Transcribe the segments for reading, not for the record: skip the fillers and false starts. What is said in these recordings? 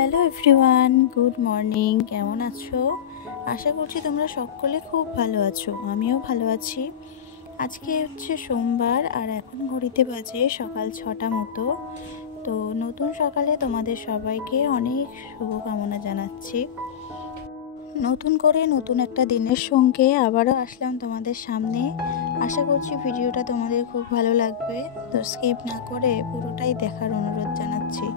Hello everyone, good morning. কেমন আছো? আশা করছি তোমরা সকলে খুব ভালো আছো। আমিও ভালো আছি। আজকে হচ্ছে সোমবার আর এখন ঘড়িতে বাজে সকাল 6টা মতো। তো নতুন সকালে তোমাদের সবাইকে অনেক শুভকামনা জানাচ্ছি। নতুন করে নতুন একটা দিনের সঙ্গে আবারও আসলাম তোমাদের সামনে। আশা করছি ভিডিওটা তোমাদের খুব ভালো লাগবে। তো স্কিপ না করে পুরোটাই দেখার অনুরোধ জানাচ্ছি।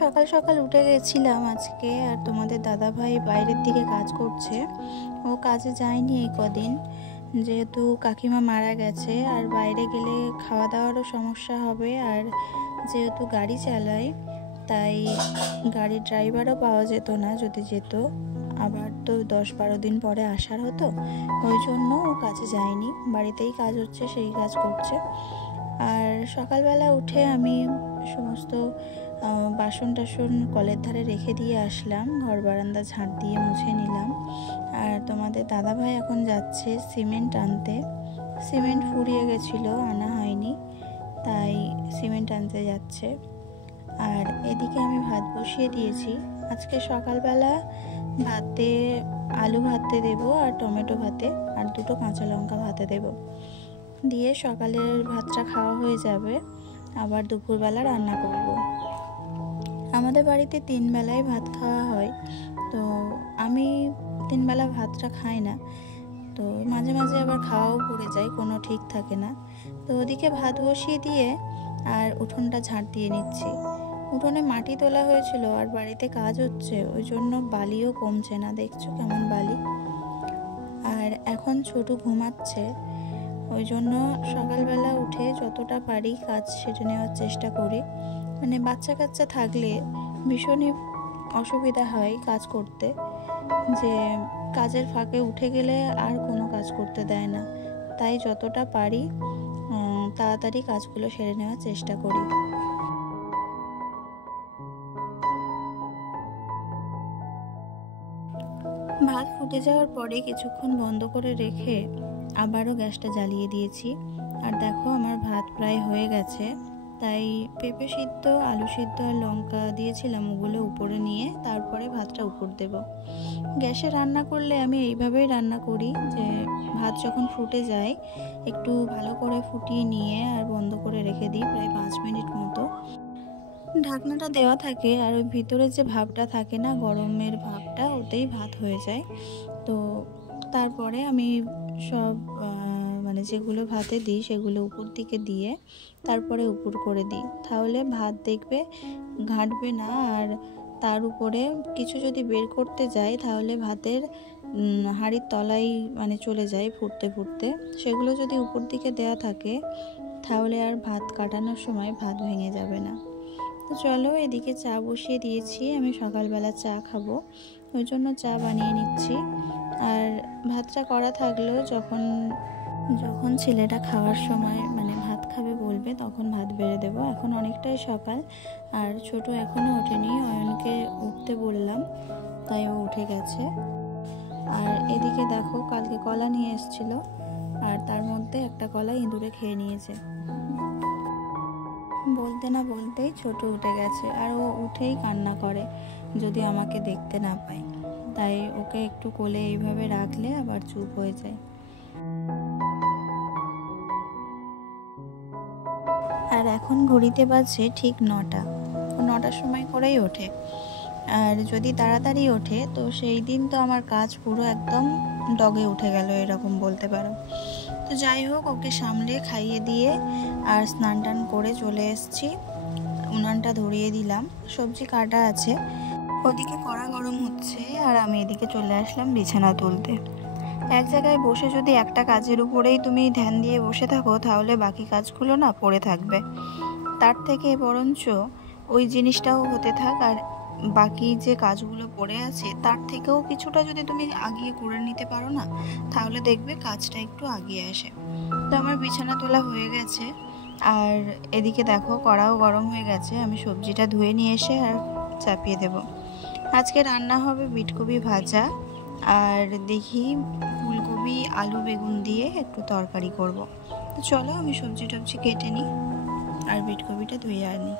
সকাল সকাল উঠে গেছিলাম আজকে, আর তোমাদের দাদা ভাই বাইরের দিকে কাজ করছে। ও কাজে যায়নি এই কদিন, যেহেতু কাকিমা মারা গেছে। আর বাইরে গেলে খাওয়া দাওয়ারও সমস্যা হবে, আর যেহেতু গাড়ি চালায় তাই গাড়ির ড্রাইভারও পাওয়া যেত না। যদি যেত আবার তো 10-12 দিন পরে আসার হতো, ওই জন্য ও কাজে যায়নি। বাড়িতেই কাজ হচ্ছে, সেই কাজ করছে। আর সকালবেলা উঠে আমি সমস্ত বাসন টাসন কলের ধারে রেখে দিয়ে আসলাম, ঘর বারান্দা ঝাঁট দিয়ে মুছে নিলাম। আর তোমাদের দাদাভাই এখন যাচ্ছে সিমেন্ট আনতে। সিমেন্ট ফুরিয়ে গেছিলো, আনা হয়নি, তাই সিমেন্ট আনতে যাচ্ছে। আর এদিকে আমি ভাত বসিয়ে দিয়েছি। আজকে সকালবেলা ভাতে আলু ভাতে দেবো, আর টমেটো ভাতে, আর 2টো কাঁচা লঙ্কা ভাতে দেবো। দিয়ে সকালের ভাতটা খাওয়া হয়ে যাবে, আবার দুপুরবেলা রান্না করব। আমাদের বাড়িতে 3 বেলায় ভাত খাওয়া হয়, তো আমি 3 বেলা ভাতটা খাই না। তো মাঝে মাঝে আবার খাওয়াও পড়ে যায়, কোনো ঠিক থাকে না। তো ওদিকে ভাত বসিয়ে দিয়ে আর উঠোনটা ঝাঁট দিয়ে নিচ্ছি। উঠোনে মাটি তোলা হয়েছিল, আর বাড়িতে কাজ হচ্ছে, ওই জন্য বালিও কমছে না। দেখছো কেমন বালি। আর এখন ছোটু ঘুমাচ্ছে, ওই জন্য সকালবেলা উঠে যতটা পারি কাজ সেরে নেওয়ার চেষ্টা করি। মানে বাচ্চা কাচ্চা থাকলে ভীষণই অসুবিধা হয় কাজ করতে, যে কাজের ফাঁকে উঠে গেলে আর কোনো কাজ করতে দেয় না। তাই যতটা পারি তাড়াতাড়ি কাজগুলো সেরে নেওয়ার চেষ্টা করি। ভাত ফুটে যাওয়ার পরে কিছুক্ষণ বন্ধ করে রেখে আবারও গ্যাসটা জ্বালিয়ে দিয়েছি। আর দেখো আমার ভাত প্রায় হয়ে গেছে। তাই পেঁপে সিদ্ধ, আলু সিদ্ধ আর লঙ্কা দিয়েছিলাম, ওগুলো উপরে নিয়ে তারপরে ভাতটা উপর দেব। গ্যাসে রান্না করলে আমি এইভাবেই রান্না করি, যে ভাত যখন ফুটে যায় একটু ভালো করে ফুটিয়ে নিয়ে আর বন্ধ করে রেখে দিই প্রায় 5 মিনিট মতো। ঢাকনাটা দেওয়া থাকে, আর ওই ভিতরে যে ভাবটা থাকে না, গরমের ভাবটা, ওতেই ভাত হয়ে যায়। তো তারপরে আমি সব মানে যেগুলো ভাতে দিই সেগুলো উপর দিকে দিয়ে তারপরে উপর করে দিই। তাহলে ভাত দেখবে ঘাঁটবে না, আর তার উপরে কিছু যদি বের করতে যাই তাহলে ভাতের হাঁড়ির তলায় মানে চলে যায় ফুটতে ফুটতে। সেগুলো যদি উপর দিকে দেওয়া থাকে তাহলে আর ভাত কাটানোর সময় ভাত ভেঙে যাবে না। তো চলো, এদিকে চা বসিয়ে দিয়েছি। আমি সকালবেলা চা খাবো, ওই জন্য চা বানিয়ে নিচ্ছি। আর ভাতটা করা থাকলেও যখন ছেলেটা খাওয়ার সময় মানে ভাত খাবে বলবে, তখন ভাত বেড়ে দেবো। এখন অনেকটাই সকাল, আর ছোট এখনও ওঠেনি। অয়নকে উঠতে বললাম, তাই ও উঠে গেছে। আর এদিকে দেখো, কালকে কলা নিয়ে এসেছিল, আর তার মধ্যে একটা কলা ইঁদুরে খেয়ে নিয়েছে। বলতে না বলতেই ছোট উঠে গেছে, আর ও উঠেই কান্না করে যদি আমাকে দেখতে না পায়। তাই ওকে একটু কোলে এইভাবে রাখলে আবার চুপ হয়ে যায়। আর এখন ঘড়িতে বাজছে ঠিক 9টা। 9টার সময় করেই ওঠে। আর যদি তাড়াতাড়ি ওঠে তো সেই দিন তো আমার কাজ পুরো একদম ডগে উঠে গেল, এরকম বলতে পারো। তো যাই হোক, ওকে সামলে খাইয়ে দিয়ে আর স্নান টান করে চলে এসেছি। উনানটা ধরিয়ে দিলাম, সবজি কাটা আছে, ওদিকে কড়া গরম হচ্ছে, আর আমি এদিকে চলে আসলাম বিছানা তুলতে। এক জায়গায় বসে যদি একটা কাজের উপরেই তুমি ধ্যান দিয়ে বসে থাকো তাহলে বাকি কাজগুলো না পড়ে থাকবে। তার থেকে বরঞ্চ ওই জিনিসটাও হতে থাক, আর বাকি যে কাজগুলো পড়ে আছে তার থেকেও কিছুটা যদি তুমি আগিয়ে করে নিতে পারো না, তাহলে দেখবে কাজটা একটু আগিয়ে আসে। তো আমার বিছানা তোলা হয়ে গেছে, আর এদিকে দেখো কড়াও গরম হয়ে গেছে। আমি সবজিটা ধুয়ে নিয়ে এসে আর চাপিয়ে দেব। আজকে রান্না হবে বিটকপি ভাজা, আর দেখি ফুলকপি আলু বেগুন দিয়ে একটু তরকারি করব। তো চলো আমি সবজি টবজি কেটে নিই আর বিটকপিটা ধুয়ে আনি।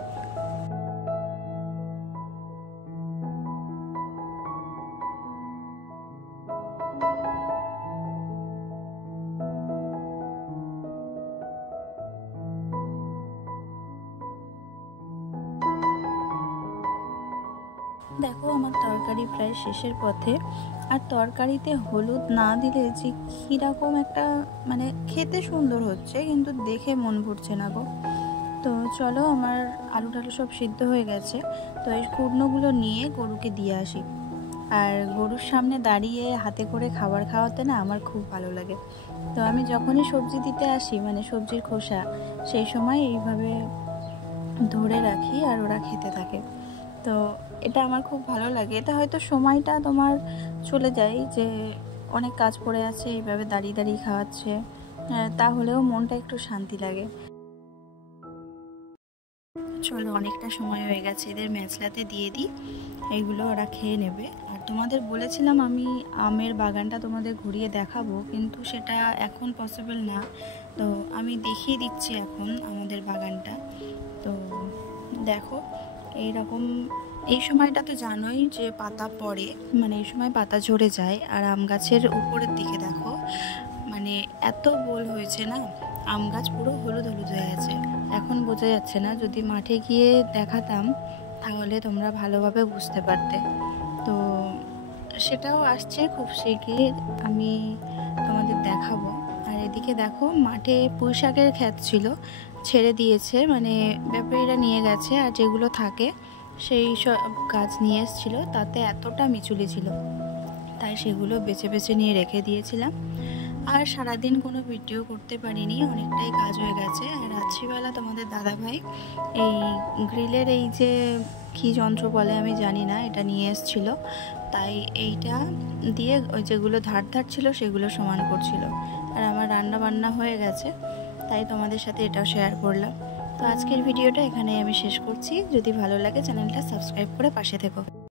দেখো আমার তরকারি প্রায় শেষের পথে। আর তরকারিতে হলুদ না দিলে যে কীরকম একটা মানে খেতে সুন্দর হচ্ছে কিন্তু দেখে মন ভরছে না গো। তো চলো আমার আলু টালু সব সিদ্ধ হয়ে গেছে। তো এই কুটনোগুলো নিয়ে গরুকে দিয়ে আসি। আর গরুর সামনে দাঁড়িয়ে হাতে করে খাবার খাওয়াতে না আমার খুব ভালো লাগে। তো আমি যখনই সবজি দিতে আসি মানে সবজির খোসা, সেই সময় এইভাবে ধরে রাখি আর ওরা খেতে থাকে। তো এটা আমার খুব ভালো লাগে। এটা হয়তো সময়টা তোমার চলে যায় যে অনেক কাজ পড়ে আছে, এইভাবে দাঁড়িয়ে দাঁড়িয়ে খাওয়াচ্ছে, তাহলেও মনটা একটু শান্তি লাগে। চলো অনেকটা সময় হয়ে গেছে, এদের মেচলাতে দিয়ে দিই, এইগুলো ওরা খেয়ে নেবে। আর তোমাদের বলেছিলাম আমি আমের বাগানটা তোমাদের ঘুরিয়ে দেখাবো, কিন্তু সেটা এখন পসিবল না। তো আমি দেখিয়ে দিচ্ছি এখন আমাদের বাগানটা। তো দেখো এইরকম, এই সময়টা তো জানোই যে পাতা পড়ে, মানে এই সময় পাতা ঝরে যায়। আর আম গাছের উপরের দিকে দেখো মানে এত বোল হয়েছে না, আম গাছ পুরো হলুদ হলুদ হয়ে আছে। এখন বোঝা যাচ্ছে না, যদি মাঠে গিয়ে দেখাতাম তাহলে তোমরা ভালোভাবে বুঝতে পারতে। তো সেটাও আসছে খুব শিগগির, আমি তোমাদের দেখাবো। আর এদিকে দেখো মাঠে পুঁই শাকের ক্ষেত ছিল, ছেড়ে দিয়েছে, মানে ব্যাপারীরা নিয়ে গেছে। আর যেগুলো থাকে সেই সব গাছ নিয়ে এসেছিলো, তাতে এতটা মিচুলি ছিল, তাই সেগুলো বেছে বেছে নিয়ে রেখে দিয়েছিলাম। আর সারাদিন কোনো ভিডিও করতে পারিনি, অনেকটাই কাজ হয়ে গেছে। আর রাত্রিবেলা তোমাদের দাদাভাই এই গ্রিলের এই যে কী যন্ত্র বলে আমি জানি না, এটা নিয়ে এসেছিল, তাই এইটা দিয়ে ওই যেগুলো ধার ধার ছিল সেগুলো সমান করছিল। আর আমার রান্না বান্না হয়ে গেছে, তাই তোমাদের সাথে এটাও শেয়ার করলাম। তো আজকের ভিডিওটা এখানেই আমি শেষ করছি। যদি ভালো লাগে চ্যানেলটা সাবস্ক্রাইব করে পাশে থেকো।